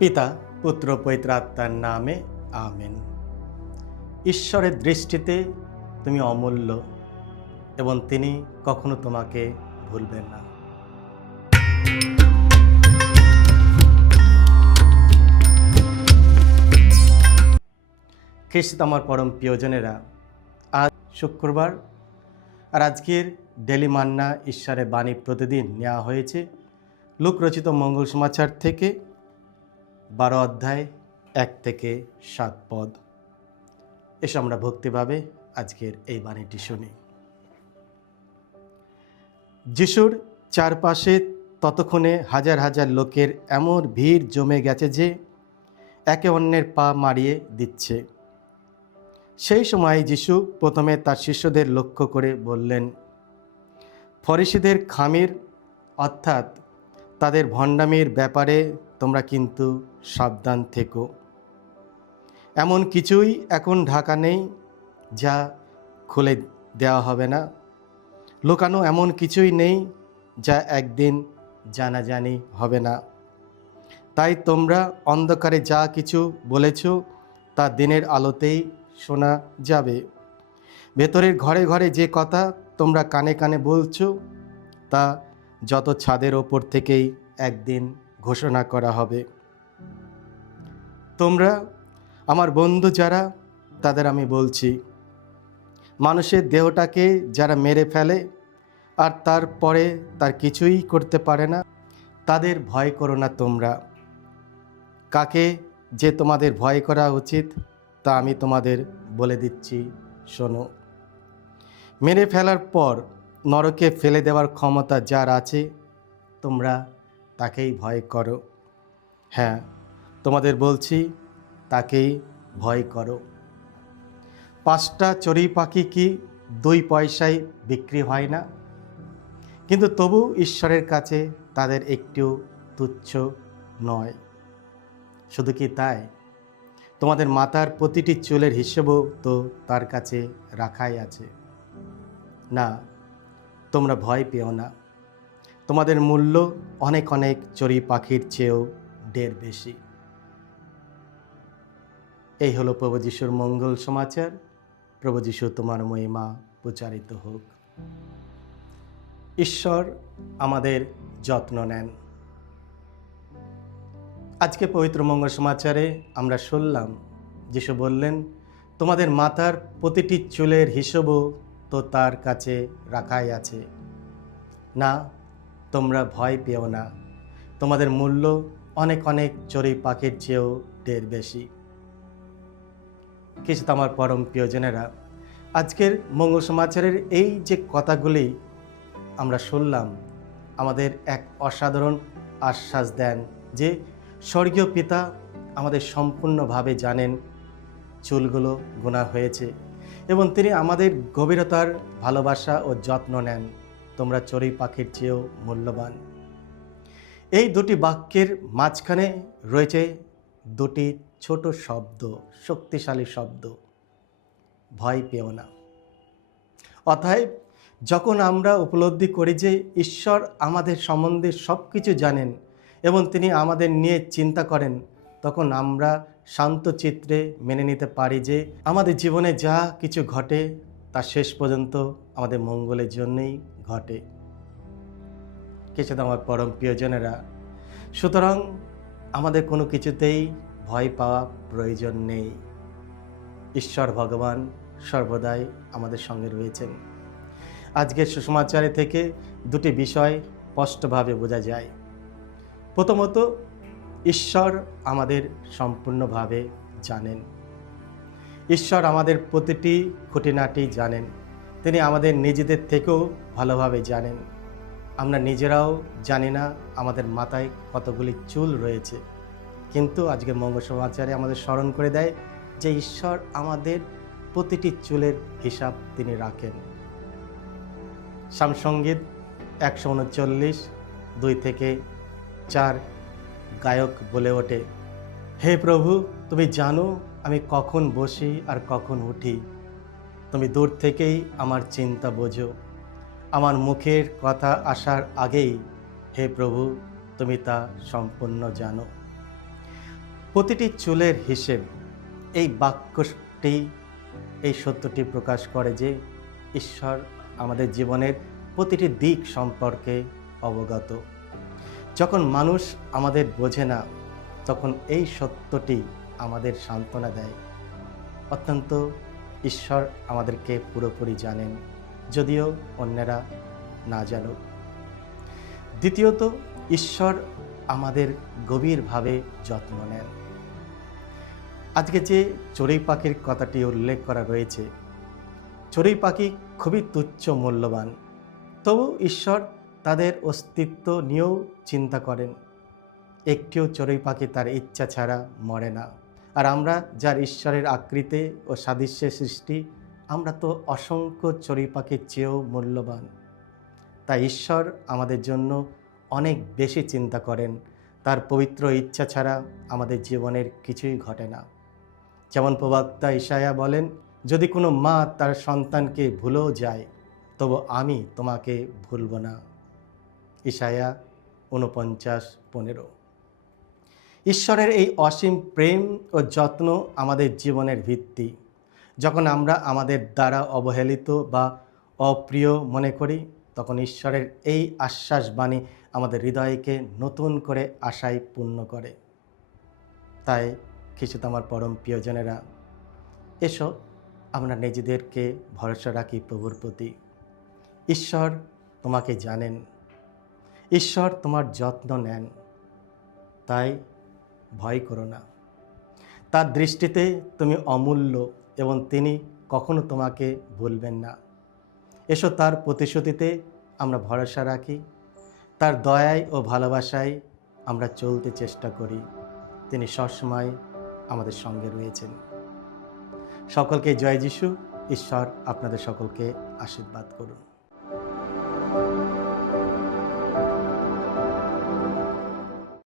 পিতা, পুত্র, পবিত্র আত্মার নামে আমেন। ঈশ্বরের দৃষ্টিতে তুমি অমূল্য এবং তিনি কখনো তোমাকে ভুলবেন না। খ্রিস্ট আমার পরম প্রিয়জনেরা, আজ শুক্রবার আর আজকের ডেলি মান্না ঈশ্বরের বাণী প্রতিদিন নেওয়া হয়েছে লূক রচিত মঙ্গল সমাচার থেকে 12 অধ্যায় 1 থেকে 7 পদ। এসে আমরা ভক্তিভাবে আজকের এই বাণীটি শুনি। যিশুর চারপাশে ততক্ষণে হাজার হাজার লোকের এমন ভিড় জমে গেছে যে একে অন্যের পা মারিয়ে দিচ্ছে। সেই সময় যিশু প্রথমে তার শিষ্যদের লক্ষ্য করে বললেন, ফরিসীদের খামির অর্থাৎ তাদের ভণ্ডামির ব্যাপারে তোমরা কিন্তু সাবধান থেকো। এমন কিছুই এখন ঢাকা নেই যা খুলে দেওয়া হবে না, লুকানো এমন কিছুই নেই যা একদিন জানাজানি হবে না। তাই তোমরা অন্ধকারে যা কিছু বলেছ তা দিনের আলোতেই শোনা যাবে। ভেতরের ঘরে ঘরে যে কথা তোমরা কানে কানে বলছো তা যত ছাদের ওপর থেকেই একদিন ঘোষণা করা হবে। তোমরা আমার বন্ধু যারা, তাদের আমি বলছি, মানুষের দেহটাকে যারা মেরে ফেলে আর তারপরে তার কিছুই করতে পারে না, তাদের ভয় করো না তোমরা। কাকে যে তোমাদের ভয় করা উচিত তা আমি তোমাদের বলে দিচ্ছি, শোনো। মেরে ফেলার পর নরকে ফেলে দেওয়ার ক্ষমতা যার আছে, তোমরা তাকেই ভয় করো। হ্যাঁ, তোমাদের বলছি, তাকেই ভয় করো। 5টা চড়ুই পাখি কি 2 পয়সায় বিক্রি হয় না? কিন্তু তবু ঈশ্বরের কাছে তাদের একটু তুচ্ছ নয়। শুধু কি তাই, তোমাদের মাথার প্রতিটি চুলের হিসেবও তো তার কাছে রাখাই আছে। না, তোমরা ভয় পেও না, তোমাদের মূল্য অনেক অনেক চড়ুই পাখির চেয়েও ঢের বেশি। এই হলো প্রভু যিশুর মঙ্গল সমাচার। প্রভু যিশু তোমার মহিমা প্রচারিত হোক। ঈশ্বর আমাদের যত্ন নেন। আজকে পবিত্র মঙ্গল সমাচারে আমরা শুনলাম যিশু বললেন, তোমাদের মাথার প্রতিটি চুলের হিসেবও তো তার কাছে রাখাই আছে। না, তোমরা ভয় পেও না, তোমাদের মূল্য অনেক অনেক চড়ুই পাখির চেয়েও ঢের বেশি। কিছু তো আমার পরম প্রিয়জনেরা, আজকের মঙ্গল সমাচারের এই যে কথাগুলি আমরা শুনলাম, আমাদের এক অসাধারণ আশ্বাস দেন যে স্বর্গীয় পিতা আমাদের সম্পূর্ণভাবে জানেন চুলগুলো গোনা হয়েছে এবং তিনি আমাদের গভীরতার ভালোবাসা ও যত্ন নেন। তোমরা চড়ুই পাখির চেয়েও মূল্যবান। এই দুটি বাক্যের মাঝখানে রয়েছে দুটি ছোট শব্দ, শক্তিশালী শব্দ, ভয় পেও না। অতএব যখন আমরা উপলব্ধি করি যে ঈশ্বর আমাদের সম্বন্ধে সব কিছু জানেন এবং তিনি আমাদের নিয়ে চিন্তা করেন, তখন আমরা শান্ত চিত্রে মেনে নিতে পারি যে আমাদের জীবনে যা কিছু ঘটে তা শেষ পর্যন্ত আমাদের মঙ্গলের জন্যই ঘটে। কিছু তো আমার পরম প্রিয়জনেরা, সুতরাং আমাদের কোনো কিছুতেই ভয় পাওয়া প্রয়োজন নেই। ঈশ্বর ভগবান সর্বদাই আমাদের সঙ্গে রয়েছেন। আজকের সুসমাচারে থেকে দুটি বিষয় স্পষ্টভাবে বোঝা যায়। প্রথমত, ঈশ্বর আমাদের সম্পূর্ণভাবে জানেন। ঈশ্বর আমাদের প্রতিটি খুঁটিনাটি জানেন। তিনি আমাদের নিজেদের থেকেও ভালোভাবে জানেন। আমরা নিজেরাও জানি না আমাদের মাথায় কতগুলি চুল রয়েছে, কিন্তু আজকের মঙ্গল সমাচারে আমাদের স্মরণ করে দেয় যে ঈশ্বর আমাদের প্রতিটি চুলের হিসাব তিনি রাখেন। সামসঙ্গীত 139, 2 থেকে 4 গায়ক বলে ওঠে, হে প্রভু, তুমি জানো আমি কখন বসি আর কখন উঠি। তুমি দূর থেকেই আমার চিন্তা বোঝো। আমার মুখের কথা আসার আগেই হে প্রভু তুমি তা সম্পূর্ণ জানো। প্রতিটি চুলের হিসেব, এই বাক্যটি, এই সত্যটি প্রকাশ করে যে ঈশ্বর আমাদের জীবনের প্রতিটি দিক সম্পর্কে অবগত। যখন মানুষ আমাদের বোঝে না, তখন এই সত্যটি আমাদের সান্ত্বনা দেয়। অত্যন্ত ঈশ্বর আমাদেরকে পুরোপুরি জানেন, যদিও অন্যেরা না জানুক। দ্বিতীয়ত, ঈশ্বর আমাদের গভীরভাবে যত্ন নেন। আজকে যে চড়ুই পাখির কথাটি উল্লেখ করা রয়েছে, চড়ুই পাখি খুবই তুচ্ছ মূল্যবান, তবু ঈশ্বর তাদের অস্তিত্ব নিয়েও চিন্তা করেন। একটিও চড়ুই পাখি তার ইচ্ছা ছাড়া মরে না। আর আমরা যার ঈশ্বরের আকৃতি ও সাদৃশ্যে সৃষ্টি, আমরা তো অসংখ্য চড়ুই পাখির চেয়েও মূল্যবান। তাই ঈশ্বর আমাদের জন্য অনেক বেশি চিন্তা করেন। তার পবিত্র ইচ্ছা ছাড়া আমাদের জীবনের কিছুই ঘটে না। যেমন প্রবক্তা ইসায়া বলেন, যদি কোনো মা তার সন্তানকে ভুলেও যায়, তবু আমি তোমাকে ভুলব না। ইসায়া 49:15। ঈশ্বরের এই অসীম প্রেম ও যত্ন আমাদের জীবনের ভিত্তি। যখন আমরা আমাদের দ্বারা অবহেলিত বা অপ্রিয় মনে করি, তখন ঈশ্বরের এই আশ্বাসবাণী আমাদের হৃদয়কে নতুন করে আশায় পূর্ণ করে। তাই খ্রিস্টে আমার পরম প্রিয়জনেরা, এসো আমরা নিজেদেরকে ভরসা রাখি প্রভুর প্রতি। ঈশ্বর তোমাকে জানেন, ঈশ্বর তোমার যত্ন নেন, তাই ভয় করো না। তার দৃষ্টিতে তুমি অমূল্য এবং তিনি কখনো তোমাকে ভুলবেন না। এসো তার প্রতিশ্রুতিতে আমরা ভরসা রাখি, তার দয়ায় ও ভালোবাসায় আমরা চলতে চেষ্টা করি। তিনি সবসময় আমাদের সঙ্গে রয়েছেন। সকলকে জয় যিশু। ঈশ্বর আপনাদের সকলকে আশীর্বাদ করুন।